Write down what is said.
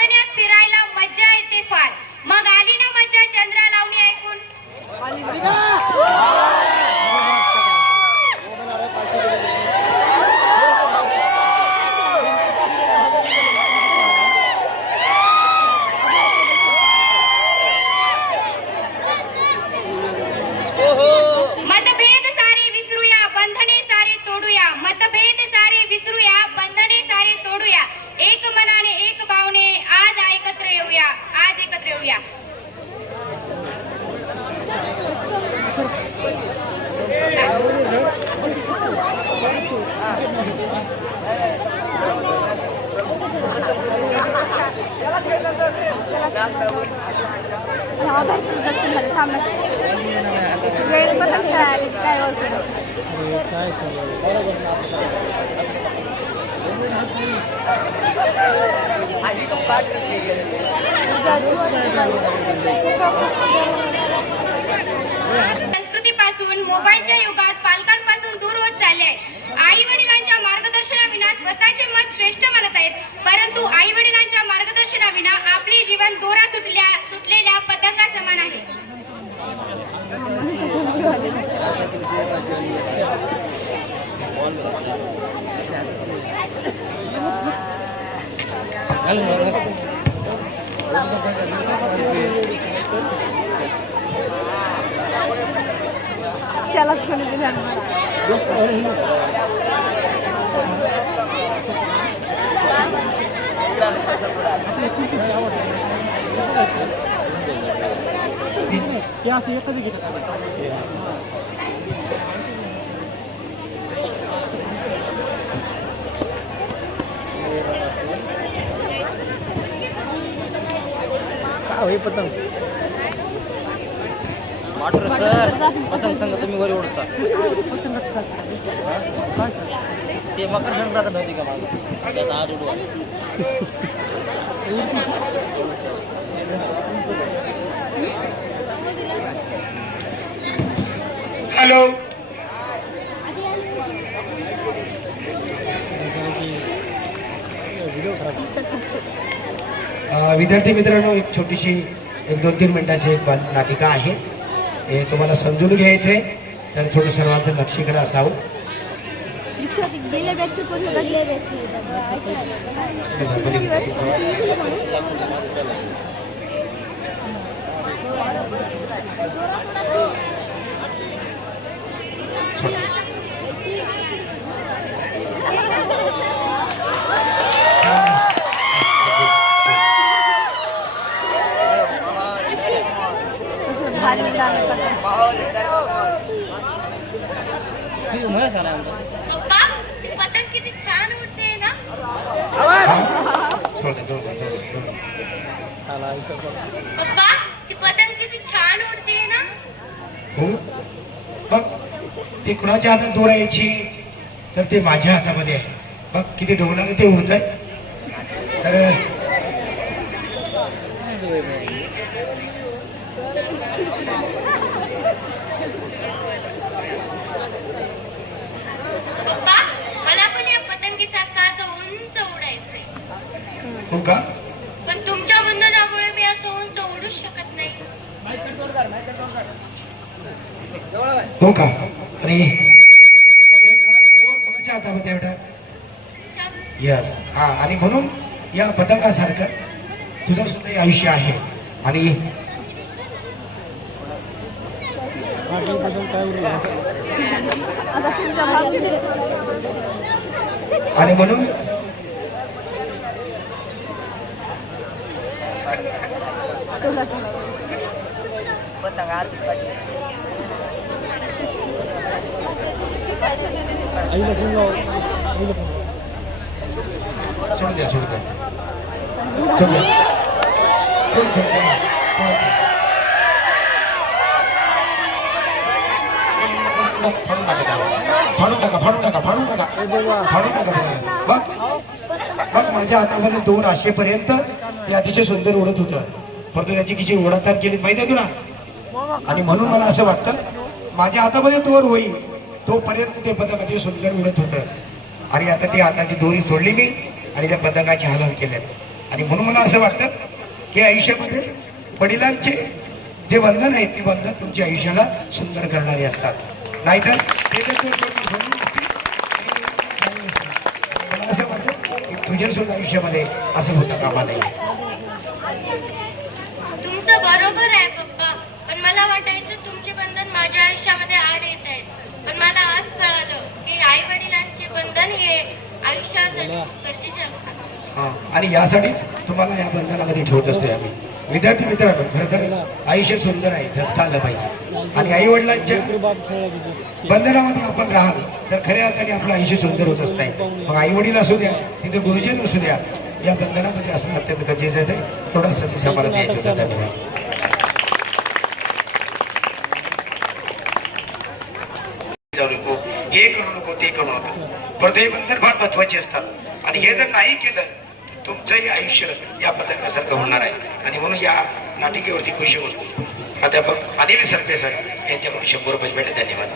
चांदण्यात फिरायला मज्जा येते फार. मग आली ना मज्जा चंद्रा लावणी ऐकून. मतभेद सारे विसरूया बंधने सारे तोडूया. मतभेद सारे विसरूया बंधने सारे तोडूया. एक मनाने एक भावने आज एकत्र येऊया. आज एकत्र येऊया. दर्शन झालं थांबणार वेळ बदल काय संस्कृतीपासून मोबाईलच्या युगात पालकांपासून दूर होत चालले आहे. आई वडिलांच्या मार्गदर्शनाविना स्वतःचे मत श्रेष्ठ म्हणत आहेत, परंतु आई वडिलांच्या मार्गदर्शनाविना आपले जीवन दोरा तुटलेल्या पतंगा समान आहे. त्यालाच कोणी दिलं काय पतंग वाटर सर पतंग संघ तुम्ही वर ओढसा ते मकर संक्रांत नव्हती का माझा आज उडवा हॅलो विद्यार्थी मित्रांनो, एक छोटीशी 1-2-3 मिनिटाची एक नाटिका आहे. हे तुम्हाला समजून घ्यायचंय, तर थोडं सर्वांचं लक्ष इकडे असावं. पप्पा ती पतंग किती छान उडते ना. पप्पा ती पतंग किती छान उडते ना. हो बघ, ते कुणाच्या हातात दोरायची, तर ते माझ्या हातामध्ये आहे. बघ किती ढोलाने ते उडत आहे. तर पप्पा मला पण या पतंगीसारखं असं उंच उडायचंय. हो का? पण तुमच्या बंधनामुळे मी असं उंच उडूच शकत नाही. हो का? आणि दोर कोणाच्या हातामध्ये बेटा? यस. हा, आणि म्हणून या पतंगासारखं तुझं सुद्धा आयुष्य आहे. आणि आणि म्हणून सोडून द्या, सोडून द्या, सोडून द्या. फाडून टाका, फाडून टाका, फाडून टाका, फाडून टाका. बघ बघ, माझ्या हातामध्ये दोर असेपर्यंत ते अतिशय सुंदर उडत होतं, परंतु त्याची किती ओढातार केली माहिती आहे तुला. आणि म्हणून मला असं वाटतं माझ्या हातामध्ये दोर होईल तोपर्यंत ते पतंग अतिशय सुंदर उडत होतं. आणि आता ती हाताची दोरी सोडली मी आणि त्या पतंगाची हालचाल केल्यात. आणि म्हणून मला असं वाटतं की आयुष्यामध्ये वडिलांचे जे बंधन आहे ते बंधन तुमच्या आयुष्याला सुंदर करणारे असतात. नाहीतर ते जर सोडून असतील आणि मला असं वाटतं की तुझ्या सुद्धा आयुष्यामध्ये असं होतं कामा नाही. तुमचं बरोबर आहे पप्पा, पण मला वाटायचं तुमचे बंधन माझ्या आयुष्यामध्ये आड येत आहेत. पण मला आज कळालं की आई वडिलांचे बंधन हे आयुष्यासाठी खूप गरजेचे असतात. हा, आणि यासाठीच तुम्हाला या बंधनामध्ये ठेवत असतोय आम्ही. विद्यार्थी मित्रांनो, खरं तर आयुष्य सुंदर आहे, जगता आलं पाहिजे. आणि आई वडिलांच्या बंधनामध्ये आपण राहाल तर खऱ्या अर्थाने आपलं आयुष्य सुंदर होत असतं. मग आई वडील असू द्या, तिथे गुरुजन असू द्या, या बंधनामध्ये असणं अत्यंत गरजेचं आहे. एवढा संदेश आम्हाला द्यायचा होता. धन्यवाद. जाऊ नको, हे करू नको, ते करू नको, परंतु हे बंधन फार महत्वाचे असतात. आणि हे जर नाही केलं तर तुमचंही आयुष्य या पद्धतीसारखं होणार आहे. आणि म्हणून या नाटिकेवरती खुशी होऊन प्राध्यापक अनिल सरपे सर यांच्याकडून 100 रुपये भेटले. धन्यवाद.